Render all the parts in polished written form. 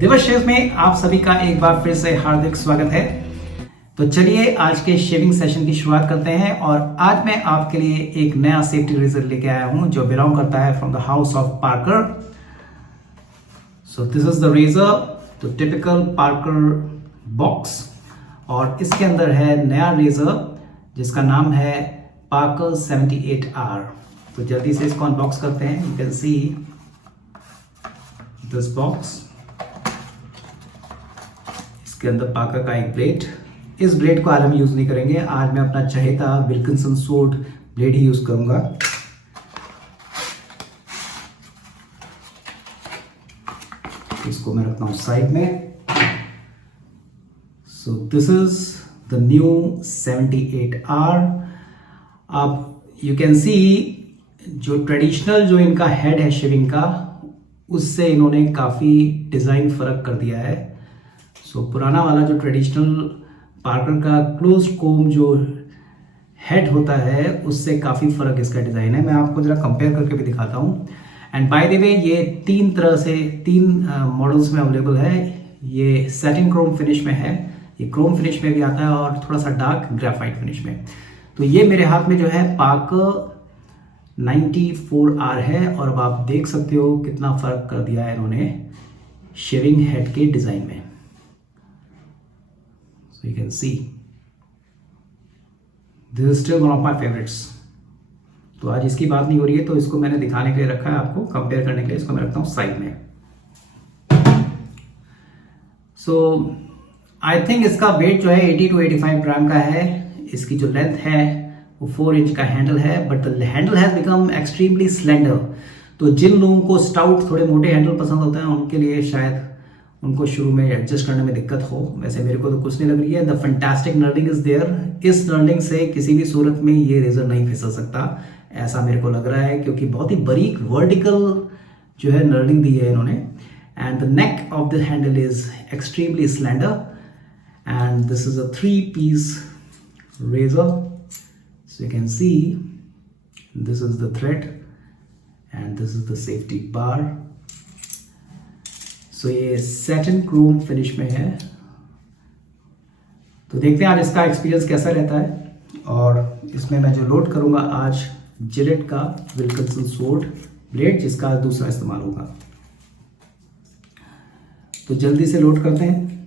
दिवस शेव में आप सभी का एक बार फिर से हार्दिक स्वागत है। तो चलिए आज के शेविंग सेशन की शुरुआत करते हैं और आज मैं आपके लिए एक नया सेफ्टी रेजर लेके आया हूं जो बिलोंग करता है from the house of Parker. So this is the razor, the typical Parker box, और इसके अंदर है नया रेजर जिसका नाम है पार्कर 78R। तो जल्दी से इसको अनबॉक्स करते हैं। You can see this box. इसके अंदर पार्कर का एक ब्लेड। इस ब्लेड को आज हम यूज नहीं करेंगे, आज मैं अपना चहेता विल्किंसन सोर्ड ब्लेड ही यूज करूंगा। इसको मैं रखता हूं साइड में। सो this is the new 78R। आप यू कैन सी जो ट्रेडिशनल जो इनका हेड है शेविंग का, उससे इन्होंने काफी डिजाइन फर्क कर दिया है। सो पुराना वाला जो ट्रेडिशनल पार्कर का क्लोज कोम जो हेड होता है उससे काफ़ी फ़र्क इसका डिज़ाइन है। मैं आपको ज़रा कंपेयर करके भी दिखाता हूँ। एंड बाय द वे ये तीन मॉडल्स में अवेलेबल है। ये सैटिन क्रोम फिनिश में है, ये क्रोम फिनिश में भी आता है और थोड़ा सा डार्क ग्रेफाइट फिनिश में। तो ये मेरे हाथ में जो है पार्कर 94R है और अब आप देख सकते हो कितना फ़र्क कर दिया है इन्होंने शेविंग हेड के डिज़ाइन में। So you can see this is still one of my favorites। तो आज इसकी बात नहीं हो रही है तो इसको मैंने दिखाने के लिए रखा है, आपको कंपेयर करने के लिए इसको मैं रखता हूँ साइड में। सो आई थिंक इसका वेट जो है 80 to 85 ग्राम का है। इसकी जो लेंथ है वो 4 इंच का हैंडल है, but the handle has become extremely slender. तो जिन लोगों को स्टाउट थोड़े मोटे हैंडल पसंद होते हैं उनके लिए शायद उनको शुरू में एडजस्ट करने में दिक्कत हो। वैसे मेरे को तो कुछ नहीं लग रही है। The fantastic knurling is there. इस नर्लिंग से किसी भी सूरत में ये रेजर नहीं फिसल सकता, ऐसा मेरे को लग रहा है, क्योंकि बहुत ही बारीक वर्टिकल जो है नर्लिंग दी है इन्होंने। And the neck of the handle is extremely slender and this is a 3-piece razor. So you can see this is the thread and this is the safety bar. So ये satin Chrome finish में है। तो देखते हैं आज इसका experience कैसा रहता है। और इसमें मैं जो लोड करूंगा आज जिलेट का विल्किंसन सोर्ड ब्लेड, जिसका आज दूसरा इस्तेमाल होगा। तो जल्दी से लोड करते हैं।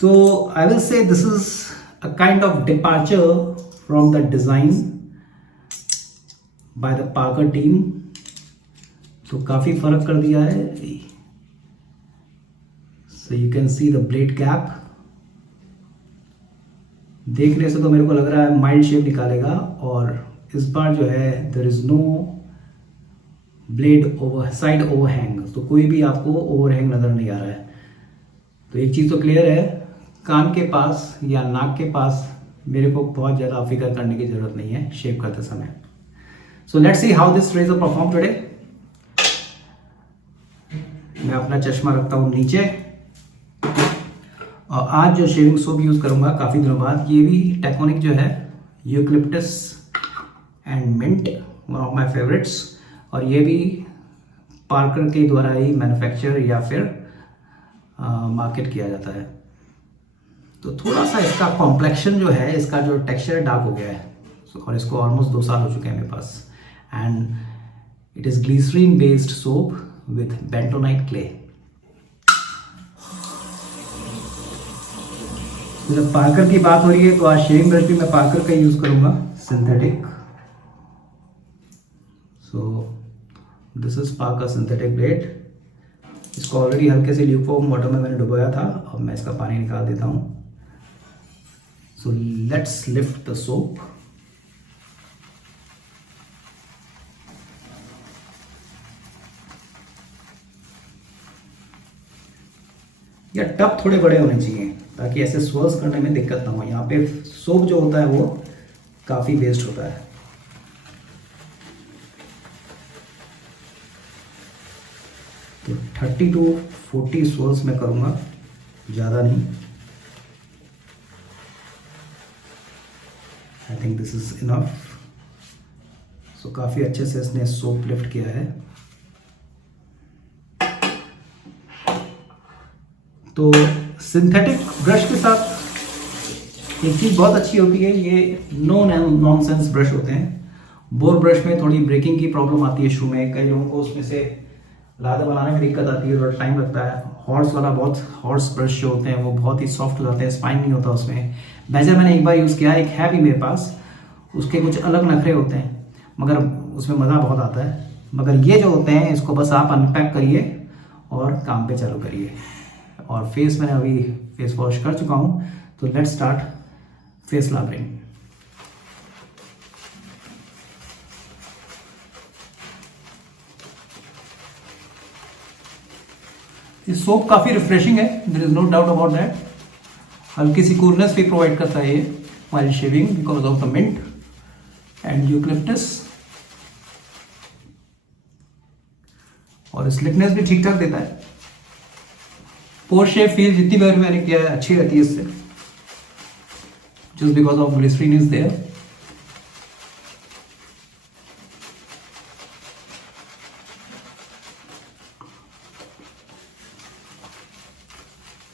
तो I will say this is a kind of departure from the design by the Parker team. तो काफी फर्क कर दिया है। सो you can see the blade gap. देखने से तो मेरे को लग रहा है माइल्ड शेप निकालेगा, और इस बार जो है there is no blade over side overhang. तो कोई भी आपको ओवरहैंग नजर नहीं आ रहा है। तो एक चीज तो क्लियर है, कान के पास या नाक के पास मेरे को बहुत ज्यादा फिकर करने की जरूरत नहीं है शेप करते समय। So let's see how this razor perform today. मैं अपना चश्मा रखता हूं नीचे और आज जो शेविंग सोप यूज करूंगा काफी दिनों बाद, ये भी टेक्निक जो है eucalyptus and mint, one of my favourites. और ये भी पार्कर के द्वारा ही मैन्युफैक्चर या फिर मार्केट किया जाता है। तो थोड़ा सा इसका कॉम्प्लेक्शन जो है, इसका जो टेक्सचर डार्क हो गया है। और इसको ऑलमोस्ट 2 साल हो चुके हैं मेरे पास। And it is glycerine based soap with bentonite clay। जब पार्कर की बात हो रही है तो आज शेविंग ब्रश भी मैं पार्कर का यूज करूंगा, synthetic. So this is Parker synthetic blade. इसको ऑलरेडी हल्के से ल्यूकवार्म वाटर में मैंने डुबोया था। अब मैं इसका पानी निकाल देता हूं। So let's lift the soap. या टब थोड़े बड़े होने चाहिए ताकि ऐसे स्वर्स करने में दिक्कत ना हो। यहाँ पे सोप जो होता है वो काफी वेस्ट होता है। तो 30 to 40 स्वर्स में करूंगा, ज़्यादा नहीं। I think this is enough. So काफ़ी अच्छे से इसने सोप लिफ्ट किया है। तो सिंथेटिक ब्रश के साथ एक चीज़ बहुत अच्छी होती है, ये नो नॉनसेंस ब्रश होते हैं। बोर ब्रश में थोड़ी ब्रेकिंग की प्रॉब्लम आती है शू में, कई लोगों को उसमें से लादा बनाने में दिक्कत आती है, थोड़ा टाइम लगता है। हॉर्स वाला बहुत हॉर्स ब्रश जो होते हैं वो बहुत ही सॉफ्ट हो जाते हैं, स्पाइन नहीं होता उसमें। बेजर मैंने एक बार यूज़ किया, एक है भी मेरे पास, उसके कुछ अलग नखरे होते हैं मगर उसमें मज़ा बहुत आता है। मगर ये जो होते हैं इसको बस आप अनपैक करिए और काम पे चालू करिए। और फेस मैंने अभी फेस वॉश कर चुका हूँ, तो लेट्स स्टार्ट फेस लाबरिंग। ये सोप काफ़ी रिफ्रेशिंग है, there is no doubt about that. हल्की सी कूलनेस भी प्रोवाइड करता है ये while shaving because of the mint and eucalyptus, और स्लिकनेस भी ठीक ठाक देता है। पोर शेप फील जितनी बार मैंने किया है अच्छी रहती है इससे, just because of glycerine is there.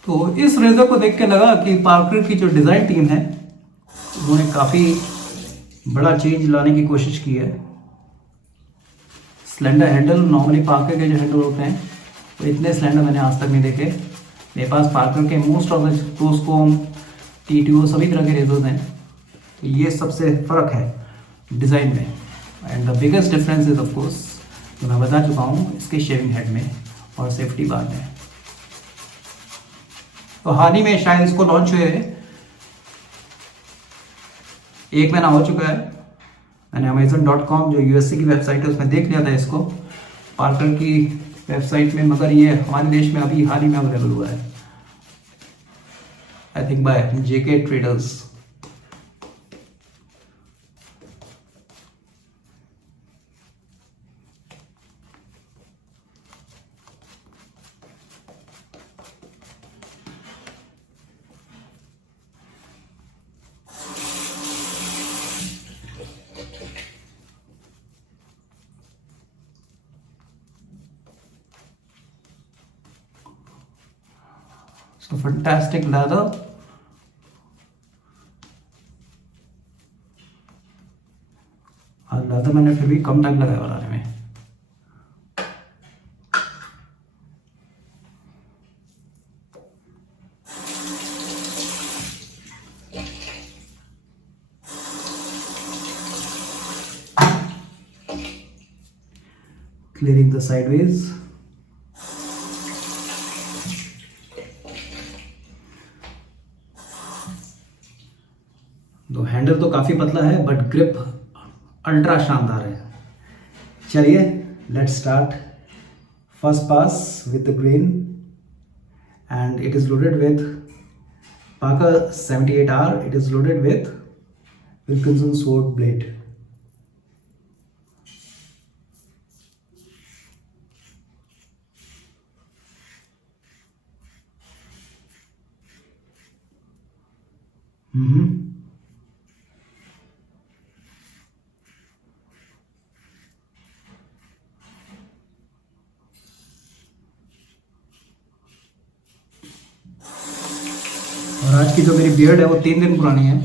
तो इस रेजर को देख के लगा कि पार्कर की जो डिज़ाइन टीम है उन्होंने काफ़ी बड़ा चेंज लाने की कोशिश की है। स्लेंडर हैंडल, नॉर्मली पार्कर के जो हैंडल होते हैं वो इतने स्लेंडर मैंने आज तक नहीं देखे। मेरे पास पार्कर के मोस्ट ऑफ द क्रोसकॉम, TTO सभी तरह के रेजर्स हैं, तो ये सबसे फ़र्क है डिज़ाइन में। And the biggest difference is of course जो मैं बता चुका हूँ इसके शेविंग हेड में और सेफ्टी बार में। तो हाल ही में शायद इसको लॉन्च हुए 1 महीना हो चुका है। मैंने Amazon.com जो USA की वेबसाइट है उसमें देख लिया था इसको, पार्कर की वेबसाइट में, मगर ये हमारे देश में अभी हाल ही में अवेलेबल हुआ है, I think by JK traders. So fantastic leather. और leather मैंने फिर भी कम टाइम लगाया बनाने में। Clearing the sideways. तो हैंडल तो काफ़ी पतला है बट ग्रिप अल्ट्रा शानदार है। चलिए let's start. First pass with the grain and it is loaded with Parker 78R. It is loaded with Wilkinson sword blade. और आज की जो मेरी बियर्ड है वो 3 दिन पुरानी है।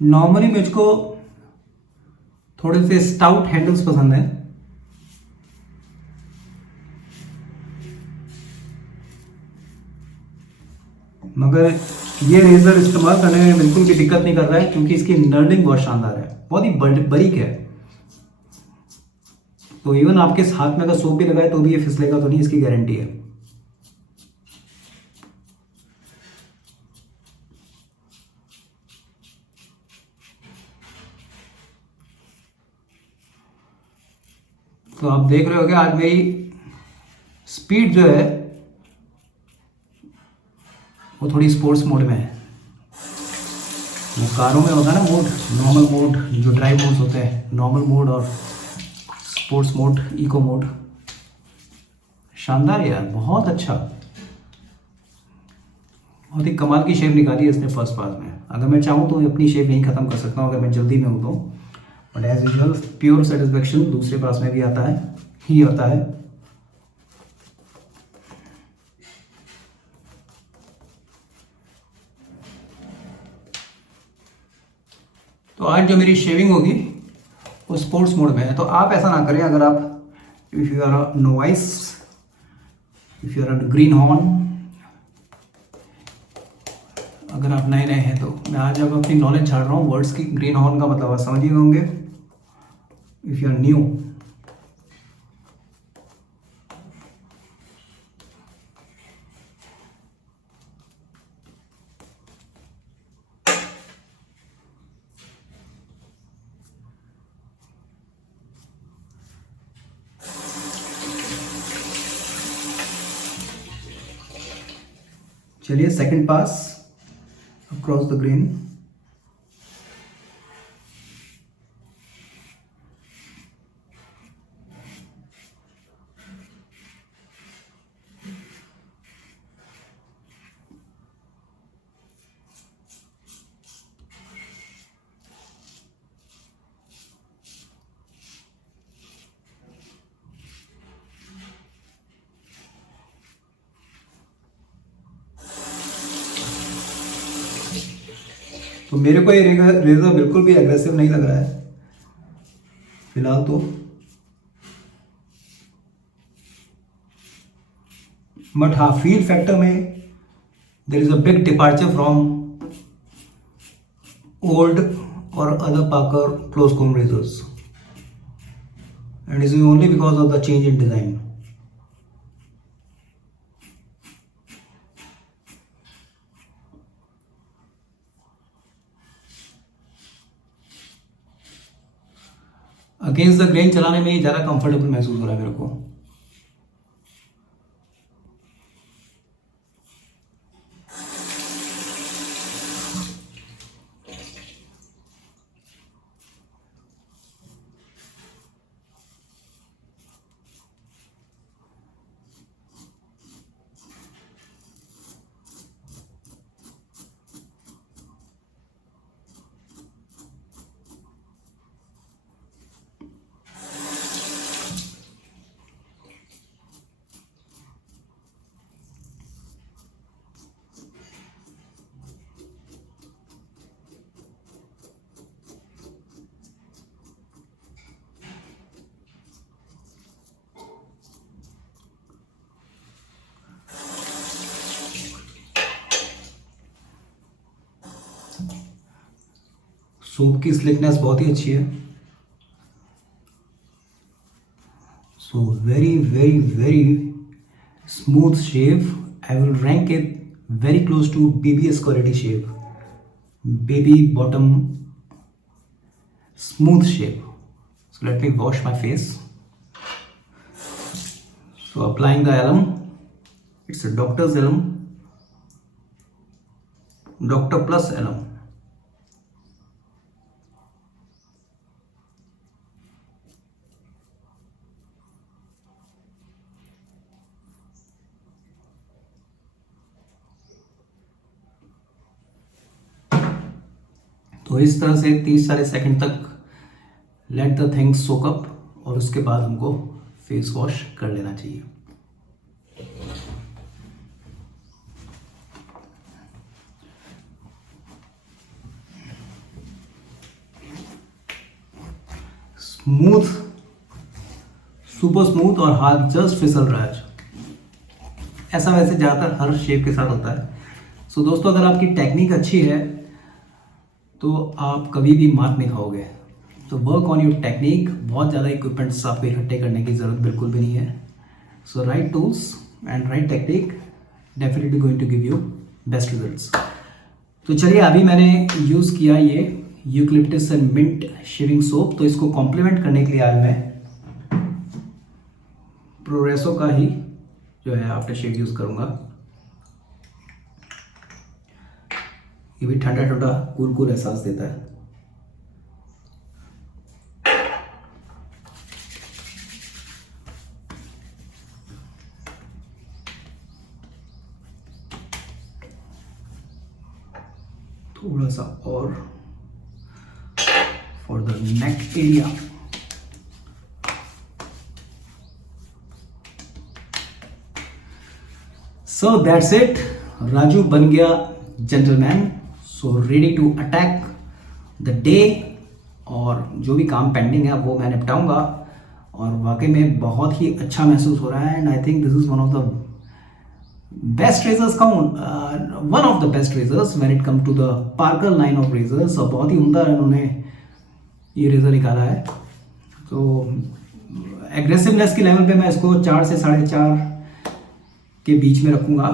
नॉर्मली मुझको थोड़े से स्टाउट हैंडल्स पसंद है, मगर ये रेजर इस्तेमाल करने में बिल्कुल भी दिक्कत नहीं कर रहा है क्योंकि इसकी नर्डिंग बहुत शानदार है, बहुत ही बारीक है। तो इवन आपके हाथ में अगर सोप भी लगाए तो भी ये फिसलेगा तो नहीं, इसकी गारंटी है। तो आप देख रहे होगे आज मेरी स्पीड जो है वो थोड़ी स्पोर्ट्स मोड में है। वो कारों में होता है ना मोड, नॉर्मल मोड, जो ड्राइव मोड्स होते हैं, नॉर्मल मोड और स्पोर्ट्स मोड, इको मोड। शानदार यार, बहुत अच्छा, बहुत ही कमाल की शेप निकाली है इसने फर्स्ट पास में। अगर मैं चाहूँ तो अपनी शेप नहीं ख़त्म कर सकता हूँ अगर मैं जल्दी में हूँ तो, but as usual pure satisfaction दूसरे पास में भी आता है ही आता है। तो आज जो मेरी शेविंग होगी वो स्पोर्ट्स मोड में है। तो आप ऐसा ना करें, अगर आप if you are novice, if you are greenhorn, अगर आप नए नए हैं तो मैं आज अब अपनी नॉलेज झाड़ रहा हूँ वर्ड्स की। ग्रीन हॉर्न का मतलब आप समझ ही होंगे। इफ़ यू आर न्यू, चलिए second pass across the green. तो मेरे को ये रेजर बिल्कुल भी एग्रेसिव नहीं लग रहा है फिलहाल तो, बट हाँ फील फैक्टर में there is a big departure from old और other Parker close comb razors and is only because of the change in design. Against the grain चलाने में ही ज़्यादा कंफर्टेबल महसूस हो रहा है मेरे को। सूप की स्लिकनेस बहुत ही अच्छी है। So very very very smooth shave. I will rank it very close to BBS quality shave, baby bottom smooth shave. So let me wash my face. So applying the alum, it's a doctor's alum, Doctor Plus alum. तो इस तरह से 30-40 second तक let the things soak up और उसके बाद हमको face wash कर लेना चाहिए। स्मूथ, सुपर स्मूथ और हाथ जस्ट फिसल रहा है। ऐसा वैसे ज़्यादातर हर शेप के साथ होता है। सो दोस्तों, अगर आपकी टेक्निक अच्छी है तो आप कभी भी मात नहीं खाओगे। तो वर्क ऑन योर टेक्निक। बहुत ज़्यादा इक्विपमेंट्स आपको इकट्ठे करने की ज़रूरत बिल्कुल भी नहीं है। So right tools and right technique definitely going to give you best results. तो चलिए, अभी मैंने यूज़ किया ये eucalyptus and mint shaving soap. तो इसको कॉम्प्लीमेंट करने के लिए आज मैं प्रोग्रेसो का ही जो है आफ्टर शेव यूज़ करूँगा। ये भी ठंडा ठंडा कूल कूल एहसास देता है। थोड़ा सा और for the neck area. So that's it, Raju बन गया gentleman. So ready to attack the day, और जो भी काम पेंडिंग है वो मैं निपटाऊंगा। और वाकई में बहुत ही अच्छा महसूस हो रहा है, and I think this is one of the best razors का one of the best razors when it come to the Parker line of razors. और बहुत ही उम्दा इन्होंने ये रेजर निकाला है। तो एग्रेसिवनेस के लेवल पे मैं इसको 4 से 4.5 के बीच में रखूँगा।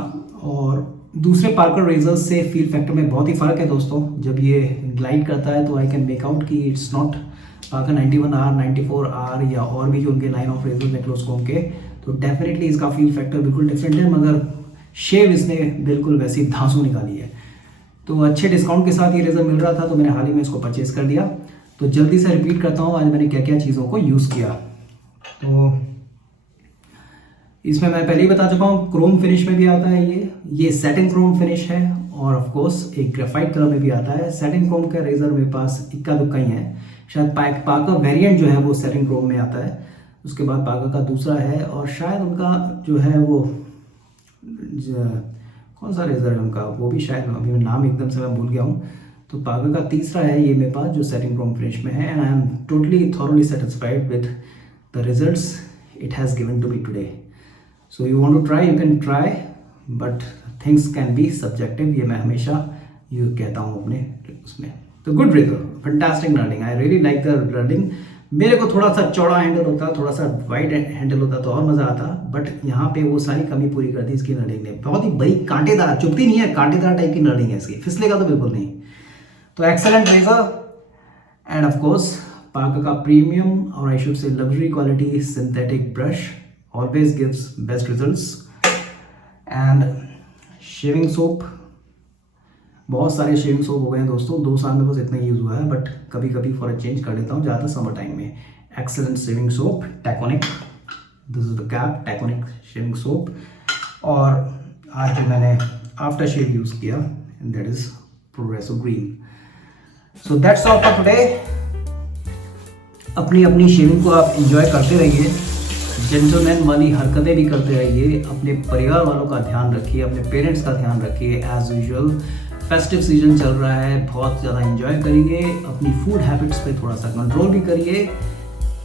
और दूसरे पार्कर रेजर्स से फील फैक्टर में बहुत ही फ़र्क है दोस्तों। जब ये ग्लाइड करता है तो आई कैन मेक आउट कि it's not Parker 91R, 94R या और भी जो उनके लाइन ऑफ रेजर्स है क्लोज कॉम के, तो डेफिनेटली इसका फील फैक्टर बिल्कुल डिफरेंट है। मगर शेव इसने बिल्कुल वैसी धांसू निकाली है। तो अच्छे डिस्काउंट के साथ ये रेजर मिल रहा था तो मैंने हाल ही में इसको परचेज़ कर दिया। तो जल्दी से रिपीट करता हूँ आज मैंने क्या क्या चीज़ों को यूज़ किया। तो इसमें मैं पहले ही बता चुका हूँ, क्रोम फिनिश में भी आता है ये सैटिन क्रोम फिनिश है, और ऑफ कोर्स एक ग्रेफाइट कलर में भी आता है। सैटिन क्रोम का रेजर मेरे पास इक्का दुक्का ही है, शायद पार्कर वेरिएंट जो है वो सैटिन क्रोम में आता है, उसके बाद पार्कर का दूसरा है, और शायद उनका जो है वो कौन सा रेजर है उनका वो भी शायद अभी मैं नाम एकदम से मैं भूल गया हूँ। तो पार्कर का तीसरा है ये मेरे पास जो सैटिन क्रोम फिनिश में है, and I am totally thoroughly satisfied with the results it has given to me today. So you want to try, you can try, but things can be subjective, ये मैं हमेशा यू कहता हूँ अपने उसमें। तो good razor, fantastic knurling, I really like the knurling. मेरे को थोड़ा सा चौड़ा हैंडल होता, थोड़ा सा वाइड हैंडल होता तो और मज़ा आता, बट यहाँ पे वो सारी कमी पूरी कर दी इसकी नर्डिंग ने। बहुत ही बड़ी कांटेदार, चुभती नहीं है, कांटेदार टाइप की नर्डिंग है इसकी, फिसलेगा तो बिल्कुल नहीं। तो excellent razor, and of course Parker का प्रीमियम और I should say luxury quality synthetic brush always gives best results। and shaving soap, बहुत सारे शेविंग सोप हो गए हैं दोस्तों, 2 साल में बस इतना यूज़ हुआ है, बट कभी कभी फॉर अ चेंज कर लेता हूँ, ज़्यादा समर टाइम में। Excellent shaving soap Taconic, this is the cap Taconic shaving soap. और आज जो मैंने आफ्टर शेव यूज़ किया and that is Proraso green. So that's all for today. अपनी अपनी शेविंग को आप एंजॉय करते रहिए, जेंटलमैन वाली हरकतें भी करते रहिए, अपने परिवार वालों का ध्यान रखिए, अपने पेरेंट्स का ध्यान रखिए। एज यूजुअल फेस्टिव सीजन चल रहा है, बहुत ज़्यादा एंजॉय करिए, अपनी फूड हैबिट्स पे थोड़ा सा कंट्रोल भी करिए।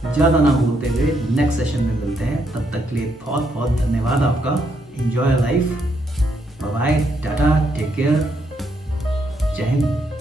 ज़्यादा ना बोलते हुए नेक्स्ट सेशन में मिलते हैं, तब तक के लिए बहुत बहुत धन्यवाद आपका। Enjoy life, bye bye, tata, take care, Jai Hind.